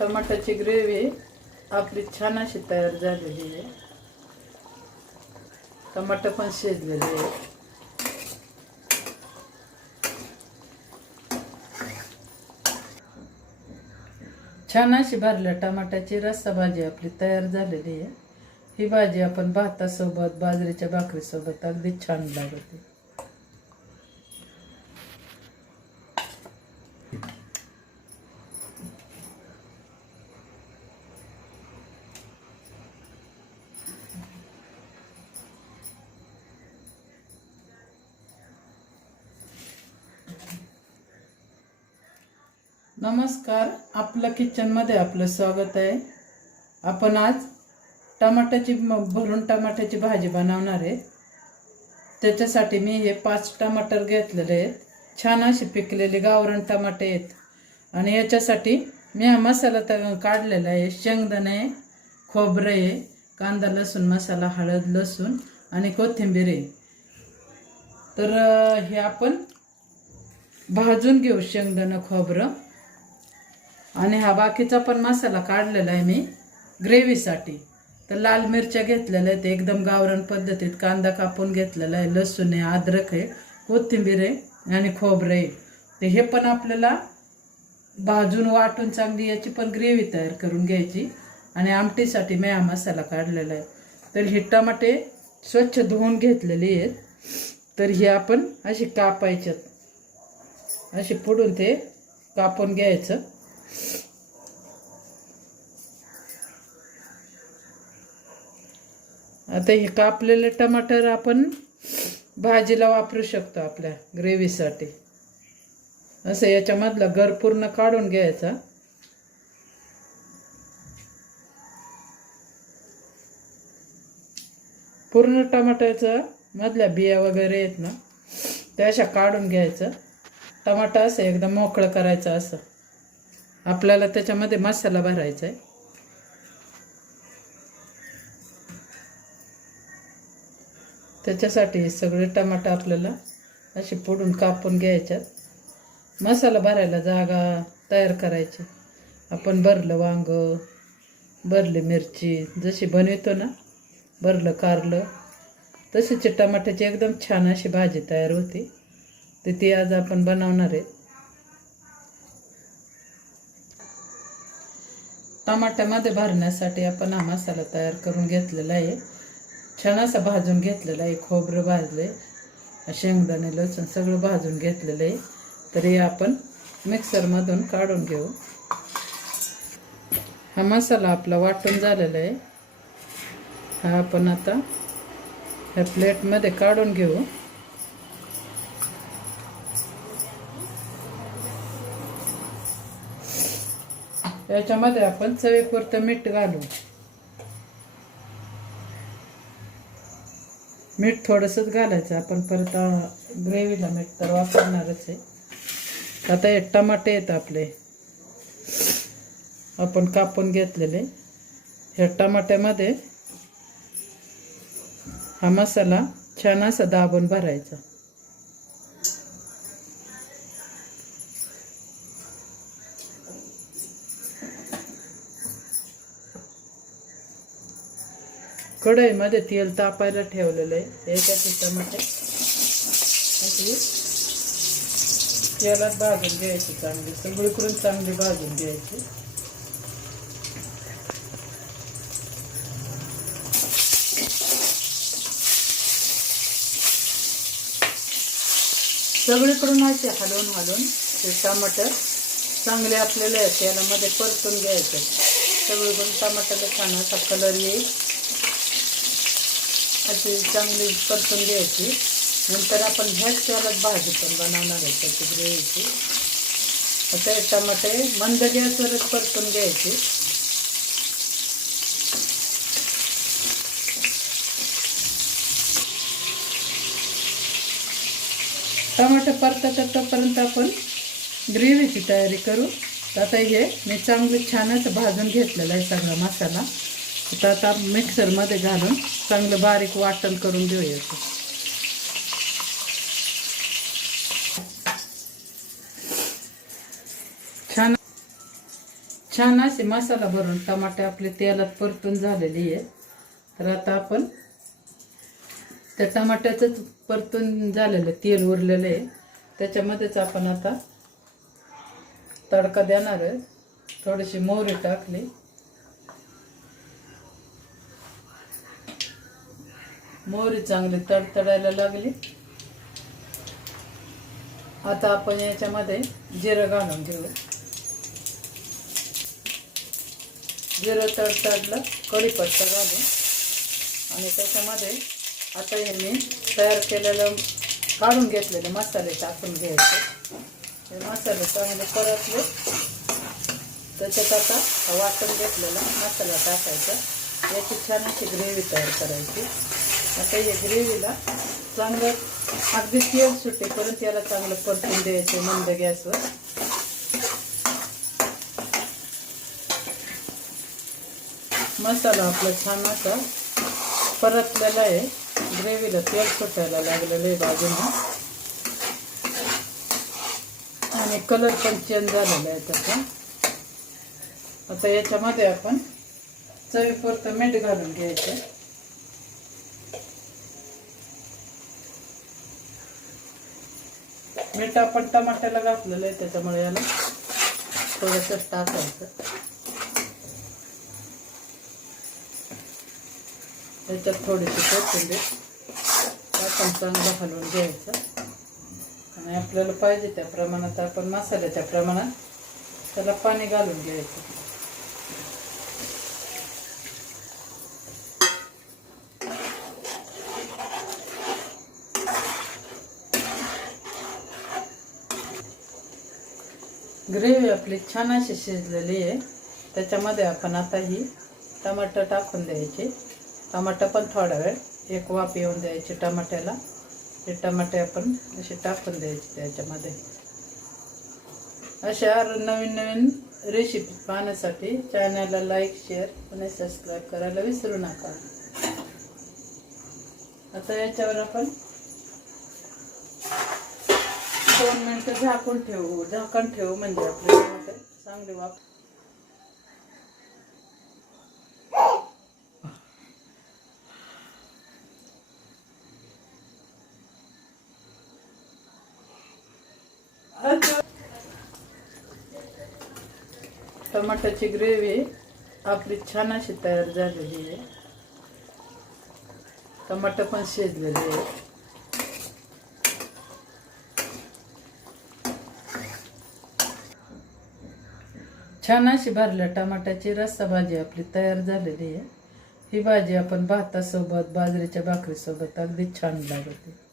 टमाट्याची gravy आपली छान अशी तयार झालेली आहे. टमाटर पण शिजलेले आहे. छान अशी भरल्या टमाट्याची रस्सा भाजी आपली तयार झालेली आहे. ही भाजी आपण भातासोबत बाजरीच्या भाकरीसोबत अगदी छान लागते. नमस्कार, आपल्या किचनमध्ये आपलं स्वागत आहे. आपण आज भरून टमाट्याची भाजी बनवणार आहे. त्याच्यासाठी मी हे 5 टमाटर घेतलेले आहेत. छान अशी पिकलेली गावरान टमाटे आहेत. आणि याच्यासाठी मी हा मसाला काढलेला आहे. शेंगदाणे, खोबरे आहे, कांदा लसूण मसाला, हळद लसूण आणि कोथिंबीर आहे. तर हे आपण भाजून घेऊ शेंगदाणे खोबरं. आणि हा बाकीचा पण मसाला काढलेला आहे मी ग्रेव्हीसाठी. तर लाल मिरच्या घेतलेल्या आहेत एकदम गावरान पद्धतीत. कांदा कापून घेतलेला आहे, लसूण आहे, अद्रक आहे, कोथिंबीर आहे आणि खोबरं आहे. तर हे पण आपल्याला भाजून वाटून चांगली याची पण ग्रेव्ही तयार करून घ्यायची. आणि आमटीसाठी मी हा मसाला काढलेला आहे. तर हे टमाटे स्वच्छ धुवून घेतलेले आहेत. तर हे आपण अशी कापायच्यात, अशी पुढून ते कापून घ्यायचं. आता हे कापलेले टमाटर आपण भाजीला वापरू शकतो आपल्या ग्रेव्हीसाठी. असं याच्यामधला गर पूर्ण काढून घ्यायचा. पूर्ण टमाट्याचा मधल्या बिया वगैरे आहेत ना, त्या अशा काढून घ्यायचं. टमाटा असं एकदम मोकळं करायचं. असं आपल्याला त्याच्यामध्ये मसाला भरायचा आहे. त्याच्यासाठी सगळे टमाटर आपल्याला असे पुढून कापून घ्यायच्यात. मसाला भरायला जागा तयार करायची. आपण भरलं वांग, भरली मिरची जशी बनवतो ना, भरलं कारलं, तशीच टमाट्याची एकदम छान अशी भाजी तयार होती. तर ती आज आपण बनवणार आहे. टमाट्यामध्ये भरण्यासाठी आपण हा मसाला तयार करून घेतलेला आहे. छान असा भाजून घेतलेला आहे. खोबरं भाजले, शेंगदाणे लसूण सगळं भाजून घेतलेलं आहे. तर हे आपण मिक्सरमधून काढून घेऊ. हा मसाला आपला वाटून झालेला आहे. हा आपण आता ह्या प्लेटमध्ये काढून घेऊ. याच्यामध्ये आपण चवीपुरतं मीठ घालू. मीठ थोडंसंच घालायचं. आपण परत ग्रेव्हीला मीठ तर वापरणारच आहे. आता हे टमाटे आहेत आपले, आपण कापून घेतलेले. ह्या टमाट्यामध्ये हा मसाला छान असा दाबून भरायचा. कढईमध्ये तेल तापायला ठेवलेलं आहे. याच्यात टमाटे अशी तेलात भाजून घ्यायची. चांगली सगळीकडून चांगली भाजून घ्यायची. सगळीकडून असे हलवून ते टमाटर चांगले आपल्याला तेलामध्ये परतून घ्यायचं. सगळीकडून टमाट्याला छान असा कलर येईल अशी चांगली परतून घ्यायची. नंतर आपण ह्याच तेलात भाजी पण बनवणार आहे त्याची ग्रेव्हीची. आता हे टमाटे मंद गॅसवरच परतून घ्यायची. टमाटे परततात तोपर्यंत आपण ग्रेव्हीची तयारी करू. आता हे मी चांगलं छान असं भाजून घेतलेला आहे सगळा मसाला. आता मिक्सरमध्ये घालून चांगलं बारीक वाटण करून घेऊया. छान असे मसाला भरून टमाटे आपले तेलात परतून झालेली आहे. तर आता आपण त्या टमाट्याचंच परतून झालेलं तेल उरलेलं आहे त्याच्यामध्येच आपण आता तडका देणार आहे. थोडीशी मोहरी टाकली, मोहरी चांगली तडतडायला लागली. आता आपण याच्यामध्ये जिरं घालून घेऊ. जिरं तडतडलं, कढीपत्ता घालू आणि त्याच्यामध्ये आता हे मी तयार केलेलं काढून घेतलेले मसाले टाकून घ्यायचे. हे मसाले चांगले परतले, त्याच्यात आता वाटून घेतलेला मसाला टाकायचा. याची छान अशी ग्रेव्ही तयार करायची. आता या ग्रेव्हीला चांगलं अगदी तेल सुटेपर्यंत याला चांगलं परतून द्यायचं मंद गॅसवर. मसाला आपला छान असा परतलेला आहे. ग्रेव्हीला तेल सुटायला लागलेलं आहे बाजूने आणि कलर पण चेंज झालेला आहे त्याचा. आता याच्यामध्ये आपण चवीपुरतं मीठ घालून घ्यायचं. मीठ आपण टमाट्याला घातलेलं आहे त्याच्यामुळे याला थोडंसं टाकायचं. त्याच्यात थोडीशी कोथिंबीर टाकून चांगलं हलवून घ्यायचं आणि आपल्याला पाहिजे त्या प्रमाणात आपण मसाल्याच्या प्रमाणात त्याला पाणी घालून घ्यायचं. ग्रेव्ही आपली छान अशी शिजलेली आहे. त्याच्यामध्ये आपण आता ही टमाटर टाकून द्यायचे. टमाटर पण थोडा वेळ एक वाफ येऊन द्यायची टमाट्याला. हे टमाटे आपण असे टाकून द्यायचे त्याच्यामध्ये. अशा नवीन नवीन रेसिपी पाहण्यासाठी चॅनलला लाईक, शेअर आणि सबस्क्राईब करायला विसरू नका. आता याच्यावर आपण 2 मिनिटं झाकण ठेवू म्हणजे आपले टमाटे चांगले वाफ. टमाट्याची ग्रेव्ही आपली छान अशी तयार झालेली आहे. टमाटर पण शिजलेले आहे. छान अशी भरल्या टमाट्याची रस्सा भाजी आपली तयार झालेली आहे. ही भाजी आपण भातासोबत, बाजरीच्या भाकरीसोबत अगदी छान लागते.